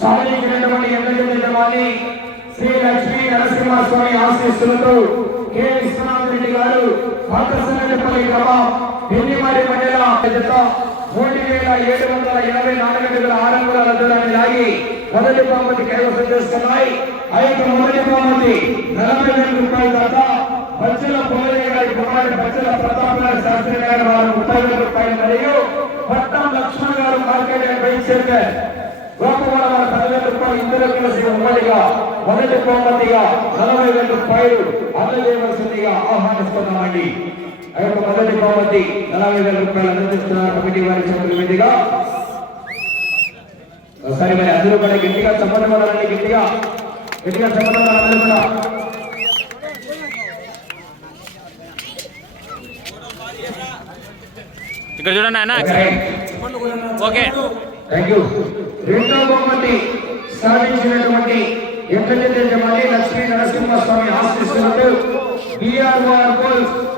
సాధించినటువంటి ఎమ్మెల్యే శ్రీ లక్ష్మీ నరసింహస్వామి ఆశీస్సులతో కె విశ్వనాథ్ రెడ్డి గారు పాతసనపల్లి గ్రామం పెళ్లిమారి మండల 3784 అడుగుల 6 అంగుళాల దూరాన్ని లాగి మొదటి బహుమతి కైవసం చేసుకున్నాయి. అయితే మొదటి బహుమతి 40,000 రూపాయల దాకా బచ్చల పోలయ్య గారి కుమారుడు బచ్చల ప్రతాప్ గారి శాస్త్రి గారు వారు 30,000 రూపాయలు మరియు పట్టం లక్ష్మణ్ గారు మార్కెట్ వైస్ చైర్మన్ గోపవాడ వారి 10,000 రూపాయలు ఇద్దరు కలిసి ఉమ్మడిగా మొదటి బహుమతిగా 40,000 రూపాయలు అందజేయవలసిందిగా ఆహ్వానిస్తున్నామండి. ఆ యొక్క మొదటి బహుమతి 40,000 రూపాయలు అందిస్తున్నారు కమిటీ వారి చేతుల మీదుగా. ఒకసారి మరి అందరూ కూడా గట్టిగా చప్పట్లు కొడాలండి, గట్టిగా చప్పట్లు కొడాలి అందరూ కూడా. ఇక్కడ చూడండి ఆయన. Okay thank you. రెండో బహుమతి సాధించినటువంటి ఎమ్మెల్యే జమాలి లక్ష్మీ నరసింహస్వామి ఆశీస్సులతో బిఆర్ఆర్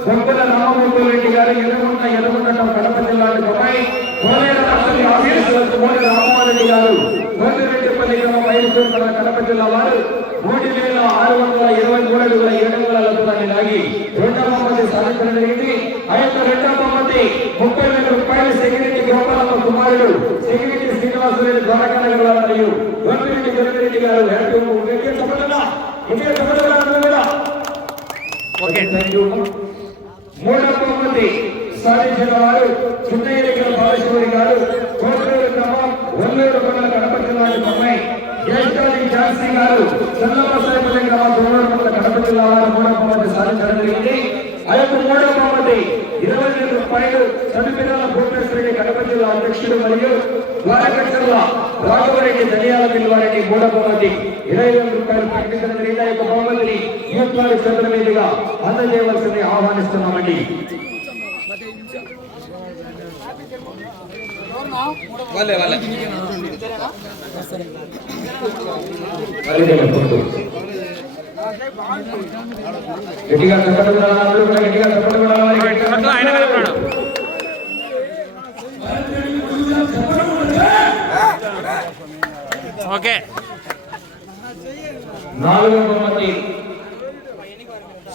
బొక్కల రామమూర్తి రెడ్డి గారు ఎదుగుండటం కడప జిల్లా అమ్మాయి కోనేర రాష్ట్ర ఆశీస్సులతో కోనేర రామారెడ్డి గారు కోనేరెడ్డిపల్లి గ్రామం 5 కడప జిల్లా వారు 3,623 అడుగుల 7 అంగుళాల దూరాన్ని లాగి రెండవ బహుమతి సాధించడం జరిగింది. ఆ యొక్క రెండవ బహుమతి 30,000 రూపాయలు సెక్యూరిటీ గోపాలమ్మ కుమారుడు సెక్యూరిటీ శ్రీనివాసరెడ్డి ద్వారకానగర్ మరియు గోపిరెడ్డి గోపిరెడ్డి గారు మూడవ బహుమతి సాధించిన వారు చిన్నయ్య బాలేశ్వరి గారు కోటూరు గ్రామం ఒల్లూరు మండల కడప జిల్లా అమ్మాయి జయశాలి ఝాన్సీ గారు చంద్రబాబు గ్రామం ఒల్లూరు మండల కడప జిల్లా వారు మూడవ బహుమతి సాధించడం జరిగింది. ఆ యొక్క మూడవ బహుమతి 20,000 రూపాయలు సమిపిరాల భూపేశ్వరెడ్డి కడప జిల్లా అధ్యక్షుడు మరియు ద్వారకర్ల రాఘవరెడ్డి ధనియాల పిల్లవారెడ్డి మూడవ బహుమతి 20,000 రూపాయలు ప్రకటించడం జరిగింది. ఆ యొక్క బహుమతిని యూత్ వారి చేతుల మీదుగా అందజేయవలసింది ఆహ్వానిస్తున్నామండి. గట్టిగా ఓకే. నాలుగవ బహుమతి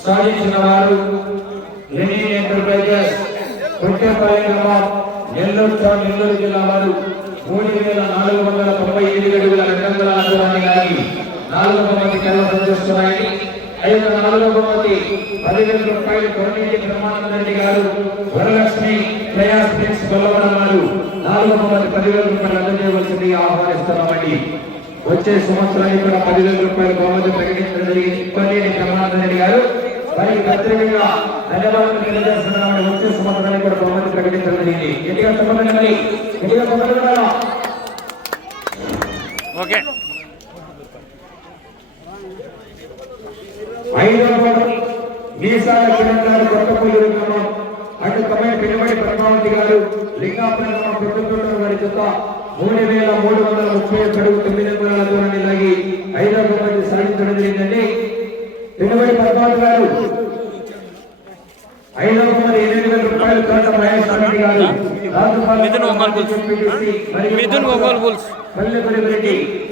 సాధించిన వారు లెనిన్ ఎంటర్ప్రైజెస్ కొట్టేపల్లి గ్రామం నెల్లూరు జిల్లా వారు 3,497 అడుగుల 2 అంగుళాల దూరాన్ని లాగి నాలుగవ బహుమతి కైవసం చేస్తున్నాయి. అయితే నాలుగవ బహుమతి 10,000 రూపాయలు కొన్నింటి బ్రహ్మానంద రెడ్డి గారు వరలక్ష్మి ప్రయాస్ ప్రిన్స్ గొల్లవరం వారు నాలుగవ బహుమతి 10,000 రూపాయలు అందజేయవలసింది ఆహ్వానిస్తున్నామండి. వచ్చే సంవత్సరానికి కూడా 10,000 రూపాయల బహుమతి ప్రకటించడం జరిగింది. కొన్నింటి బ్రహ్మానంద రెడ్డి గారు వారికి ప్రత్యేకంగా ధన్యవాదాలు తెలియజేస్తున్నామని వచ్చే సంవత్సరానికి కూడా బహుమతి ప్రకటించడం జరిగింది. గట్టిగా చెప్పండి, గట్టిగా చెప్పండి. ఓకే. ఐదవ బహుమతి మీసాల కిరణ్ గారు కొత్తపల్లి గ్రామం అటు కమిటీ పెనుబడి పద్మావతి గారు లింగాపురం గ్రామం కొత్తపల్లి వారి జత 3,330 అడుగు 9 అంగుళాల దూరాన్ని లాగి ఐదవ బహుమతి సాధించడం జరిగిందండి. పెనుబడి పద్మావతి గారు ఐదవ బహుమతి 8,000 రూపాయలు తోట మహేష్ రెడ్డి గారు మిథున్ ఒంగోలు బుల్స్ పల్లెపల్లి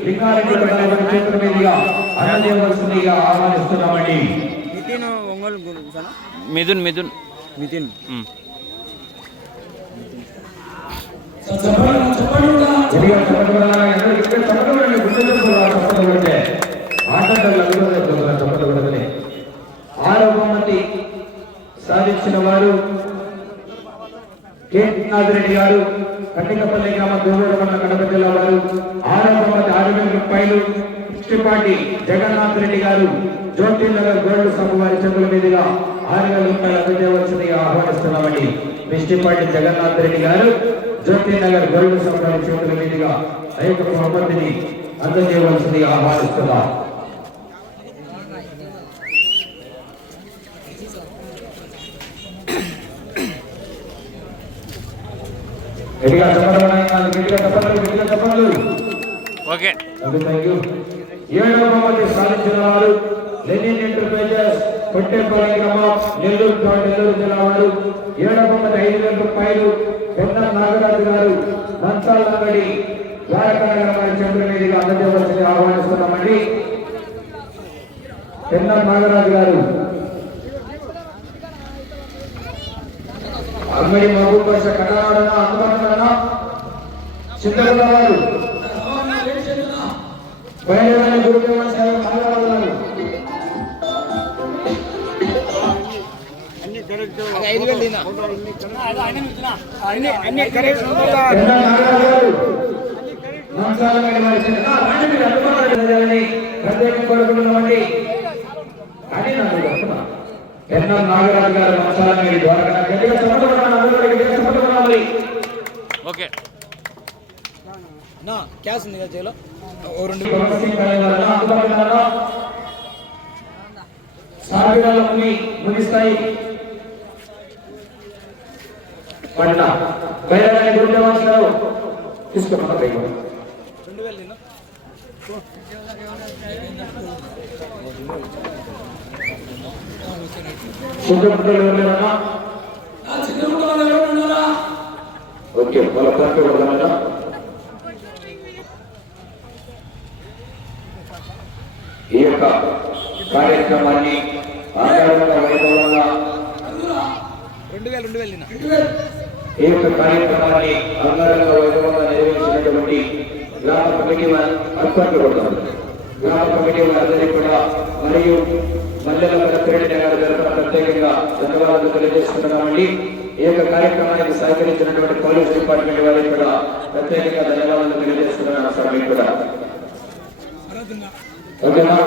లింగారెడ్డి గారి చేతుల మీదుగా అందజేయవలసిందిగా ఆహ్వానిస్తున్నామండి. మిథున్ ఆరవ బహుమతి సాధించిన వారు కేనాథ్ రెడ్డి గారు కట్టికపల్లి గ్రామం దూరూరు మండలం కడప జిల్లా వారు 6వ బహుమతి 6,000 రూపాయలు కృష్ణపాటి జగన్నాథ్ రెడ్డి గారు జ్యోతి నగర్ గోల్డ్ సభ వారి చేతుల మీదుగా 6,000 రూపాయలు అందజేయవలసిందిగా ఆహ్వానిస్తున్నామండి. కృష్ణపాటి జగన్నాథ్ రెడ్డి గారు జ్యోతి నగర్ గోల్డ్ సభ వారి చేతుల మీదుగా ఆ యొక్క బహుమతిని అందజేయవలసిందిగా ఆహ్వానిస్తున్నారు. ఓకే. ఏడవ బహుమతి సాధించిన వారు లెనిన్ ఎంటర్ప్రైజెస్ కొట్టేపల్లి గ్రామం నెల్లూరు జిల్లా వారు 7వ బహుమతి 5,000 రూపాయలు పెద్ద నాగరాజు గారు మంచాల అంగడి ద్వారకానగర్ వారి చేతుల మీదుగా అందజేయవలసిందిగా కోరుతున్నామండి. పెన్న నాగరాజు గారు అమ్మడి మహబూబ్ భాష కడాడన అందుబాటులో చిన్నగూడ వారు బయలుదేరి గురుదేవ సాయి నాగరాజు గారు నాగరాజు గారు మంచాలమేడి ద్వారా ఓకే క్యాష్ ఉంది కదా జైలో ముగిస్తాయి పట్ల బయలుదేరి గురుదేవాలు తీసుకున్న 2000 ఓకే వాళ్ళ పార్టీ కొడదామన్నా ఈ యొక్క కార్యక్రమాన్ని ఆధారంగా వైభవంగా 2000 ఈ యొక్క కార్యక్రమాన్ని అంగరంగ వైభవంగా నిర్వహించినటువంటి గ్రామ కమిటీ అర్పణలు కొడతారు. గ్రామ కమిటీ వారందరికీ కూడా మరియు మల్లెల క్రీడ జరపడం ప్రత్యేకంగా ధన్యవాదాలు తెలియజేసుకుంటున్నామండి. ఈ యొక్క కార్యక్రమానికి సహకరించినటువంటి పోలీస్ డిపార్ట్మెంట్ వారికి కూడా ప్రత్యేకంగా ధన్యవాదాలు తెలియజేస్తున్నాను సార్ మీకు కూడా. ఓకేనా?